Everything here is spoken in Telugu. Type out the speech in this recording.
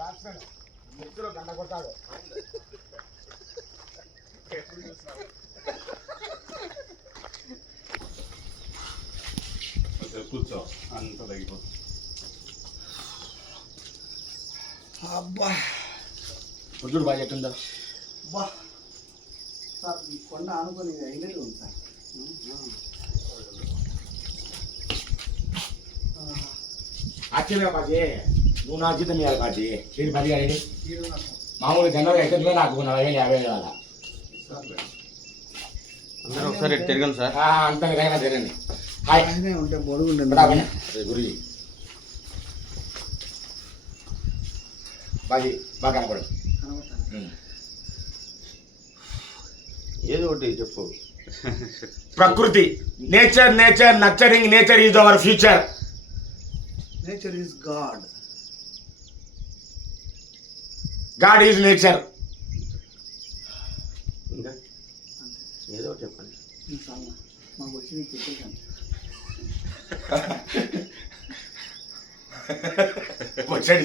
బ్యాట్స్మెన్ ముగ్గురు గంట కొట్టాడు. కూర్చో అంత తగ్గిపోతుంది. అబ్బా పొద్దుడు బాగా చెట్టుందా? అబ్బా సార్ ఈ కొండ ఆనుకొని హైలైట్ ఉంది సార్. ఆశ్చర్యంగా బాజీ నువ్వు నా జీతం ఇవ్వాలి బాజీ. చేతి 10 కాదు మామూలుగా జనరల్గా అయితే నాకు 40,000 50,000 కావాలా. అందరూ ఒకసారి తిరగండి సార్. అంతా విధంగా తిరగండి. హాయ్ ఉంటే బొడుగుంటుంది గురి బాజీ బాగా కనపడు. ఏదో ఒకటి చెప్పు. ప్రకృతి nature nature nurturing nature is our future. Nature is God. God is nature. ఇంకా ఏదో ఒకటి చెప్పండి. మాకు వచ్చి నీకు చెప్పేసాను. వచ్చాడు.